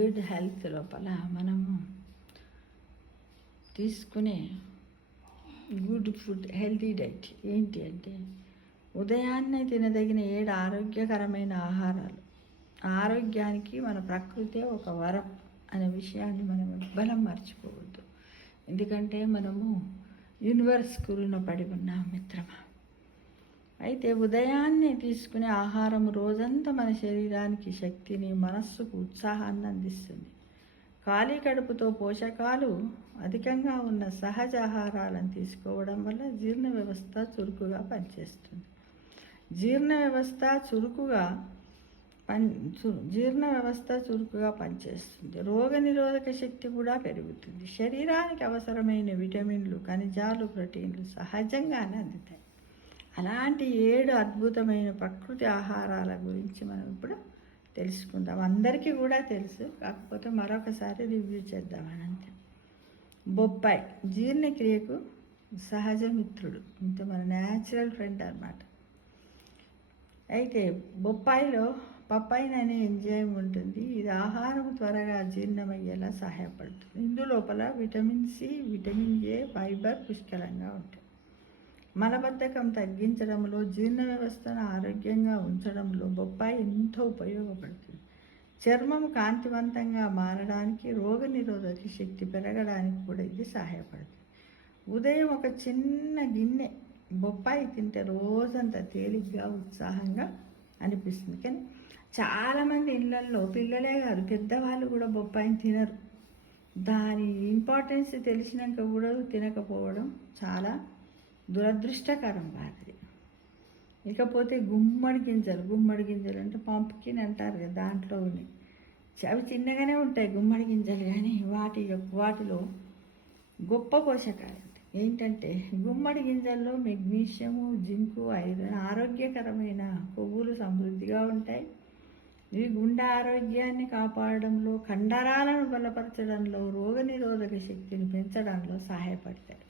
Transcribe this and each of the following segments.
Good health లోపల మనము తీసుకునే గుడ్ ఫుడ్, హెల్తీ డైట్ ఏంటి అంటే ఉదయాన్నే తినదగిన 7 ఆరోగ్యకరమైన ఆహారాలు. ఆరోగ్యానికి మన ప్రకృతే ఒక వరం అనే విషయాన్ని మనం బలం మర్చిపోవద్దు. ఎందుకంటే మనము యూనివర్స్కు రుణపడి ఉన్నాం మిత్రమా. అయితే ఉదయాన్నే తీసుకునే ఆహారం రోజంతా మన శరీరానికి శక్తిని, మనస్సుకు ఉత్సాహాన్ని అందిస్తుంది. ఖాళీ కడుపుతో పోషకాలు అధికంగా ఉన్న సహజ ఆహారాలను తీసుకోవడం వల్ల జీర్ణ వ్యవస్థ చురుకుగా పనిచేస్తుంది. జీర్ణ వ్యవస్థ చురుకుగా పనిచేస్తుంది. రోగనిరోధక శక్తి కూడా పెరుగుతుంది. శరీరానికి అవసరమైన విటమిన్లు, ఖనిజాలు, ప్రోటీన్లు సహజంగానే అందుతాయి. అలాంటి 7 అద్భుతమైన ప్రకృతి ఆహారాల గురించి మనం ఇప్పుడు తెలుసుకుందాం. అందరికీ కూడా తెలుసు, కాకపోతే మరొకసారి రివ్యూ చేద్దామని అంతే. బొప్పాయి జీర్ణక్రియకు సహజ మిత్రుడు, ఇంత మన న్యాచురల్ ఫ్రెండ్ అన్నమాట. అయితే బొప్పాయిలో పప్పైన్ అనే ఎంజైమ్ ఉంటుంది. ఇది ఆహారం త్వరగా జీర్ణమయ్యేలా సహాయపడుతుంది. ఇందులోపల vitamin C, vitamin A, fibre పుష్కలంగా ఉంటాయి. మలబద్ధకం తగ్గించడంలో, జీర్ణ వ్యవస్థను ఆరోగ్యంగా ఉంచడంలో బొప్పాయి ఎంతో ఉపయోగపడుతుంది. చర్మం కాంతివంతంగా మారడానికి, రోగనిరోధక శక్తి పెరగడానికి కూడా ఇది సహాయపడుతుంది. ఉదయం ఒక చిన్న గిన్నె బొప్పాయి తింటే రోజంతా తేలిగ్గా, ఉత్సాహంగా అనిపిస్తుంది. కానీ చాలామంది ఇళ్ళల్లో పిల్లలే కాదు, పెద్దవాళ్ళు కూడా బొప్పాయిని తినరు. దాని ఇంపార్టెన్స్ తెలిసినాక కూడా తినకపోవడం చాలా దురదృష్టకరం బాధది. ఇకపోతే గుమ్మడి గింజలు అంటే పంప్కిన్ అంటారు కదా, దాంట్లో ఉన్నాయి. అవి చిన్నగానే ఉంటాయి గుమ్మడి గింజలు, కానీ వాటిలో గొప్ప పోషకాలు ఏంటంటే గుమ్మడి గింజల్లో మెగ్నీషియము, జింకు, ఐరన్, ఆరోగ్యకరమైన కొవ్వులు సమృద్ధిగా ఉంటాయి. ఇవి గుండె ఆరోగ్యాన్ని కాపాడడంలో, కండరాలను బలపరచడంలో, రోగనిరోధక శక్తిని పెంచడంలో సహాయపడతాయి.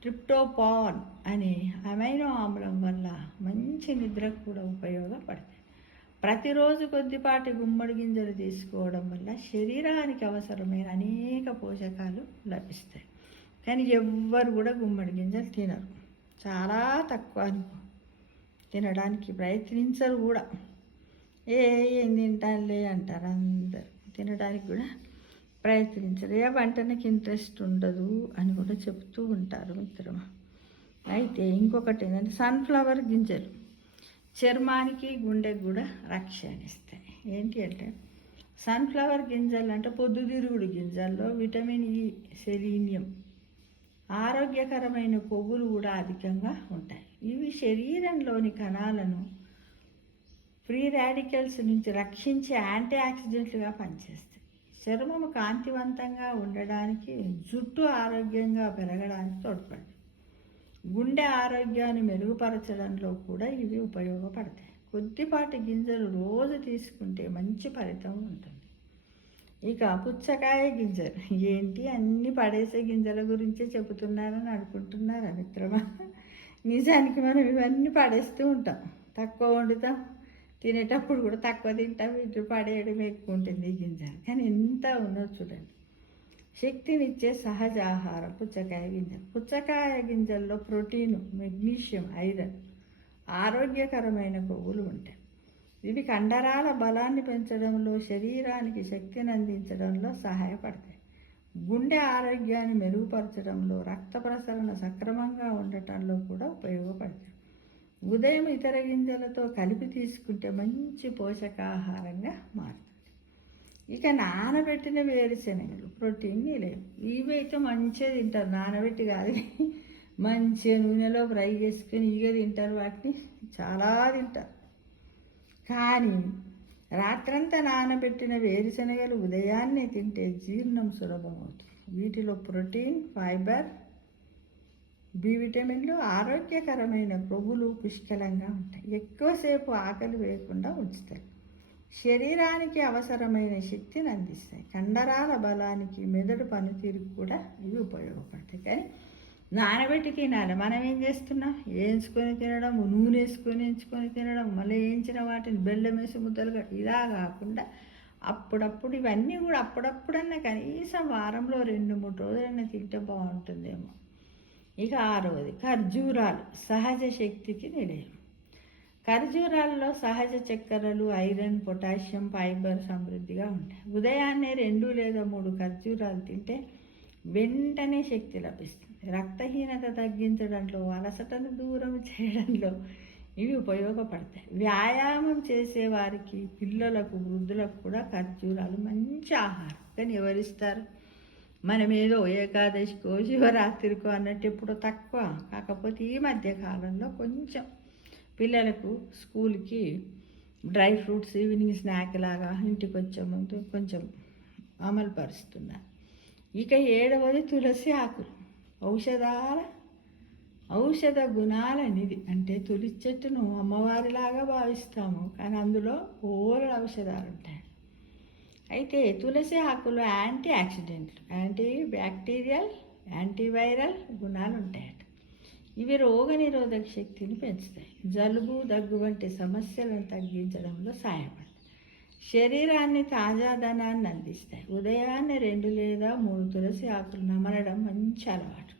ట్రిప్టోపాన్ అనే అమైనో ఆమ్లం వల్ల మంచి నిద్రకు కూడా ఉపయోగపడతాయి. ప్రతిరోజు కొద్దిపాటి గుమ్మడి గింజలు తీసుకోవడం వల్ల శరీరానికి అవసరమైన అనేక పోషకాలు లభిస్తాయి. కానీ ఎవ్వరు కూడా గుమ్మడి గింజలు తినరు, చాలా తక్కువ తినడానికి ప్రయత్నించరు కూడా. ఏం తింటానులే అంటారు అందరు, తినడానికి కూడా ప్రయత్నించరు. ఏ వంటనికి ఇంట్రెస్ట్ ఉండదు అని కూడా చెప్తూ ఉంటారు మిత్రమా. అయితే ఇంకొకటి ఏంటంటే సన్ఫ్లవర్ గింజలు చర్మానికి, గుండెకు కూడా రక్షణ ఇస్తాయి. ఏంటి అంటే సన్ఫ్లవర్ గింజలు అంటే పొద్దుతిరుగుడు గింజల్లో విటమిన్ ఈ, సెలీనియం, ఆరోగ్యకరమైన కొవ్వులు కూడా అధికంగా ఉంటాయి. ఇవి శరీరంలోని కణాలను ఫ్రీ రాడికల్స్ నుంచి రక్షించే యాంటీ ఆక్సిడెంట్లుగా పనిచేస్తాయి. చర్మము కాంతివంతంగా ఉండడానికి, జుట్టు ఆరోగ్యంగా పెరగడానికి తోడ్పడతాయి. గుండె ఆరోగ్యాన్ని మెరుగుపరచడంలో కూడా ఇవి ఉపయోగపడతాయి. కొద్దిపాటి గింజలు రోజు తీసుకుంటే మంచి ఫలితం ఉంటుంది. ఇక పుచ్చకాయ గింజలు ఏంటి, అన్ని పడేసే గింజల గురించే చెబుతున్నారని అనుకుంటున్నారా మిత్రమా? నిజానికి మనం ఇవన్నీ పడేస్తూ ఉంటాం, తక్కువ వండుతాం, తినేటప్పుడు కూడా తక్కువ తింటాం, ఇటు పడేయడం ఎక్కువ ఉంటుంది ఈ గింజలు. కానీ ఎంత ఉన్నదో చూడండి. శక్తినిచ్చే సహజ ఆహారం పుచ్చకాయ గింజలు. పుచ్చకాయ గింజల్లో ప్రోటీను, మెగ్నీషియం, ఐరన్, ఆరోగ్యకరమైన కొవ్వులు ఉంటాయి. ఇవి కండరాల బలాన్ని పెంచడంలో, శరీరానికి శక్తిని అందించడంలో సహాయపడతాయి. గుండె ఆరోగ్యాన్ని మెరుగుపరచడంలో, రక్త ప్రసరణ సక్రమంగా ఉండటంలో కూడా ఉపయోగపడతాయి. ఉదయం ఇతర గింజలతో కలిపి తీసుకుంటే మంచి పోషకాహారంగా మారుతుంది. ఇక నానబెట్టిన వేరుశనగలు ప్రోటీన్ నిలయం. ఇవి అయితే మంచిగా తింటారు, నానబెట్టి కాదు, మంచిగా నూనెలో ఫ్రై చేసుకొని ఇక తింటారు, వాటిని చాలా తింటారు. కానీ రాత్రంతా నానబెట్టిన వేరుశనగలు ఉదయాన్నే తింటే జీర్ణం సులభమవుతుంది. వీటిలో ప్రోటీన్, ఫైబర్, బి విటమిన్లు, ఆరోగ్యకరమైన కొవ్వులు పుష్కలంగా ఉంటాయి. ఎక్కువసేపు ఆకలి వేయకుండా ఉంచుతాయి. శరీరానికి అవసరమైన శక్తిని అందిస్తాయి. కండరాల బలానికి, మెదడు పనితీరుకు కూడా ఇవి ఉపయోగపడతాయి. కానీ నానబెట్టి తినాలి. మనం ఏం చేస్తున్నాం, వేయించుకొని తినడం, నూనె వేసుకొని వేయించుకొని తినడం, మళ్ళీ వేయించిన వాటిని బెల్లం వేసి ముద్దలుగా, ఇలా కాకుండా అప్పుడప్పుడు ఇవన్నీ కూడా అప్పుడప్పుడన్నా కనీసం వారంలో 2-3 రోజులన్నా తింటే బాగుంటుందేమో. ఇక 6వది ఖర్జూరాలు సహజ శక్తికి నిలయం. ఖర్జూరాల్లో సహజ చక్కెరలు, ఐరన్, పొటాషియం, ఫైబర్ సమృద్ధిగా ఉంటాయి. ఉదయాన్నే 2 లేదా 3 ఖర్జూరాలు తింటే వెంటనే శక్తి లభిస్తుంది. రక్తహీనత తగ్గించడంలో, అలసటను దూరం చేయడంలో ఇవి ఉపయోగపడతాయి. వ్యాయామం చేసేవారికి, పిల్లలకు, వృద్ధులకు కూడా ఖర్జూరాలు మంచి ఆహారం. కానీ ఎవరిస్తారు? మనం ఏదో ఏకాదశికో శివరాత్రికో అన్నట్టు ఎప్పుడో తక్కువ. కాకపోతే ఈ మధ్య కాలంలో కొంచెం పిల్లలకు స్కూల్కి డ్రై ఫ్రూట్స్ ఈవినింగ్ స్నాక్ లాగా ఇంటికి వచ్చే ముందు కొంచెం అమలు పరుస్తున్నారు. ఇక 7వది తులసి ఆకులు. ఔషధ గుణాల నిధి. అంటే తులసి చెట్టును అమ్మవారిలాగా భావిస్తాము, కానీ అందులో బోలెడు ఔషధాలు ఉంటాయి. అయితే తులసి ఆకులు యాంటీ ఆక్సిడెంట్లు, యాంటీ బ్యాక్టీరియల్, యాంటీవైరల్ గుణాలు ఉంటాయట. ఇవి రోగనిరోధక శక్తిని పెంచుతాయి. జలుబు, దగ్గు వంటి సమస్యలను తగ్గించడంలో సహాయపడతాయి. శరీరాన్ని తాజాదనాన్ని అందిస్తాయి. ఉదయాన్నే 2 లేదా 3 తులసి ఆకులు నమలడం మంచి అలవాటు.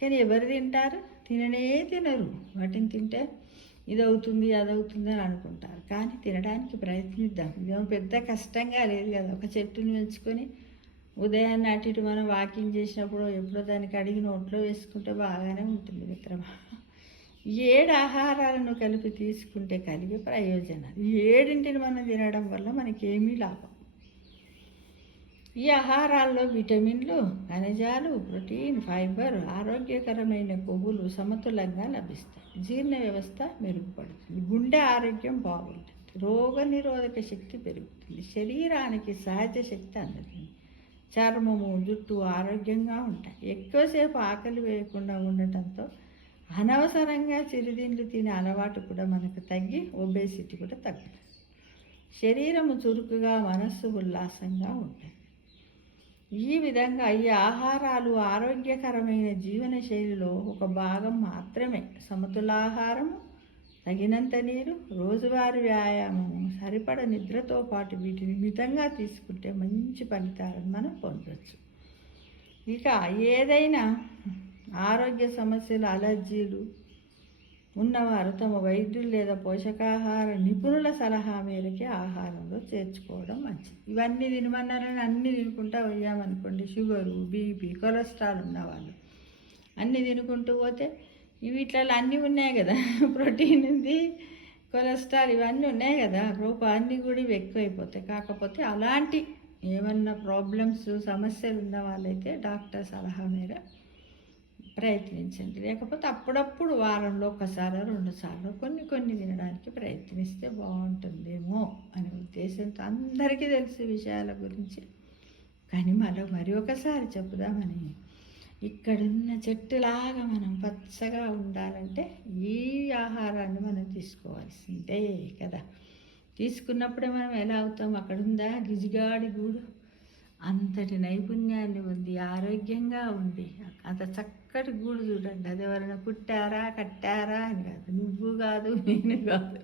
కానీ ఎవరు తింటారు? తినరు. వాటిని తింటే ఇదవుతుంది అదవుతుంది అని అనుకుంటారు. కానీ తినడానికి ప్రయత్నిద్దాం. ఇదేమో పెద్ద కష్టంగా లేదు కదా. ఒక చెట్టుని పెంచుకొని ఉదయాన్నే అటు ఇటు మనం వాకింగ్ చేసినప్పుడు ఎప్పుడో దానికి అడిగి నోట్లో వేసుకుంటే బాగానే ఉంటుంది మిత్రమా. 7 ఆహారాలను కలిపి తీసుకుంటే కలిగే ప్రయోజనాలు. ఈ 7ంటిని మనం తినడం వల్ల మనకేమీ లాభం. ఈ ఆహారాల్లో విటమిన్లు, ఖనిజాలు, ప్రోటీన్, ఫైబర్, ఆరోగ్యకరమైన కొవ్వులు సమతులంగా లభిస్తాయి. జీర్ణ వ్యవస్థ మెరుగుపడుతుంది. గుండె ఆరోగ్యం బాగుంటుంది. రోగనిరోధక శక్తి పెరుగుతుంది. శరీరానికి సహజ శక్తి అందుతుంది. చర్మము, జుట్టు ఆరోగ్యంగా ఉంటాయి. ఎక్కువసేపు ఆకలి వేయకుండా ఉండటంతో అనవసరంగా చిరుతిండ్లు తినే అలవాటు కూడా మనకు తగ్గి ఒబేసిటీ కూడా తగ్గుతుంది. శరీరము చురుకుగా, మనస్సు ఉల్లాసంగా ఉంటుంది. ఈ విధంగా ఈ ఆహారాలు ఆరోగ్యకరమైన జీవనశైలిలో ఒక భాగం మాత్రమే. సమతులాహారము, తగినంత నీరు, రోజువారీ వ్యాయామము, సరిపడ నిద్రతో పాటు వీటిని మితంగా తీసుకుంటే మంచి ఫలితాలను మనం పొందవచ్చు. ఇక ఏదైనా ఆరోగ్య సమస్యలు, అలర్జీలు ఉన్నవారు తమ వైద్యులు లేదా పోషకాహార నిపుణుల సలహా మేరకే ఆహారంలో చేర్చుకోవడం మంచిది. ఇవన్నీ తినమన్నారని అన్నీ తినుకుంటా పోయామనుకోండి, షుగరు, బీపీ, కొలెస్ట్రాల్ ఉన్నవాళ్ళు అన్నీ తినుకుంటూ పోతే వీటిలో అన్నీ ఉన్నాయి కదా, ప్రోటీన్ ఉంది, కొలెస్ట్రాల్ ఇవన్నీ ఉన్నాయి కదా, అన్నీ కూడా ఇవి ఎక్కువైపోతాయి. కాకపోతే అలాంటి ఏమన్నా ప్రాబ్లమ్స్, సమస్యలు ఉన్న వాళ్ళైతే డాక్టర్ సలహా మేర ప్రయత్నించండి. లేకపోతే అప్పుడప్పుడు వారంలో 1-2 సార్లు కొన్ని తినడానికి ప్రయత్నిస్తే బాగుంటుందేమో అనే ఉద్దేశంతో అందరికీ తెలిసే విషయాల గురించి కానీ మరి ఒకసారి చెప్పుదామని. ఇక్కడున్న చెట్టులాగా మనం పచ్చగా ఉండాలంటే ఈ ఆహారాన్ని మనం తీసుకోవాల్సిందే కదా. తీసుకున్నప్పుడే మనం ఎలా అవుతాం? అక్కడుందా గిజిగాడి గూడు, అంతటి నైపుణ్యాన్ని ఉంది, ఆరోగ్యంగా ఉంది, అంత చక్కటి గూడు చూడండి. అది ఎవరైనా పుట్టారా, కట్టారా అని కాదు, నువ్వు కాదు, నేను కాదు,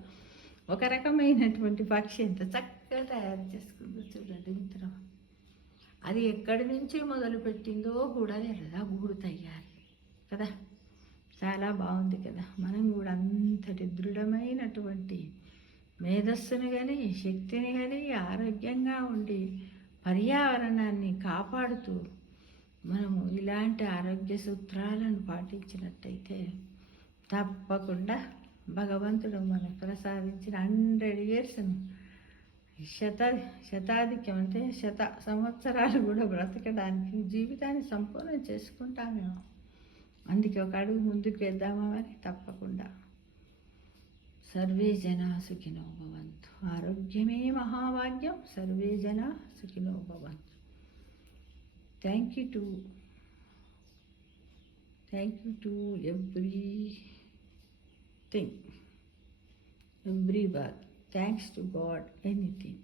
ఒక రకమైనటువంటి పక్షి ఎంత చక్కగా తయారు చేసుకుందో చూడండి మిత్రం. అది ఎక్కడి నుంచి మొదలుపెట్టిందో కూడా తెలియదు ఆ గూడు తయారు కదా. చాలా బాగుంది కదా. మనం కూడా అంతటి దృఢమైనటువంటి మేధస్సుని కలిగి, శక్తిని కలిగి, ఆరోగ్యంగా ఉండి పర్యావరణాన్ని కాపాడుతూ మనము ఇలాంటి ఆరోగ్య సూత్రాలను పాటించినట్టయితే తప్పకుండా భగవంతుడు మనకు ప్రసాదించిన 100 yearsను శతాధిక్యం అంటే 100 సంవత్సరాలు కూడా బ్రతకడానికి జీవితాన్ని సంపూర్ణం చేసుకుంటామేమో. అందుకే ఒక అడుగు ముందుకు వేద్దామా మరి? తప్పకుండా. సర్వే జనా సుఖినో భవంతు. ఆరోగ్యమే మహాభాగ్యం. సర్వే జనా సుఖినో భవంతు. Thank you to everything, everyone. Thanks to God, anything,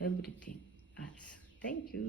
everything else. Thank you.